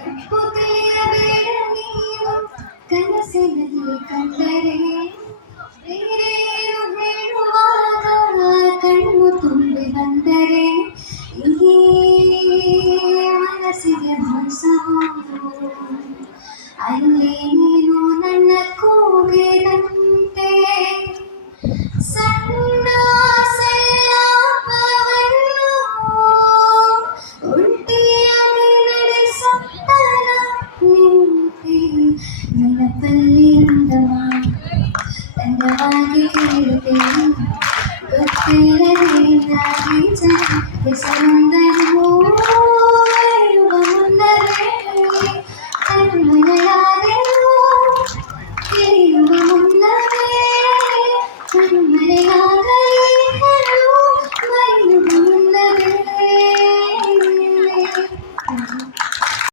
ತಪ್ಪು ತಿಳಿಯಬೇಡ ನೀನು ಕನಸಿನಲ್ಲಿ ಕಂಡರೆ ಬೇರೇನು ಹೇಳುವಾಗ ಕಣ್ಣು ತುಂಬಿ ಬಂದರೆ ಈ ಮನಸ್ಸಿಗೆ ಮೋಸ ಅಲ್ಲಿ ನೀನು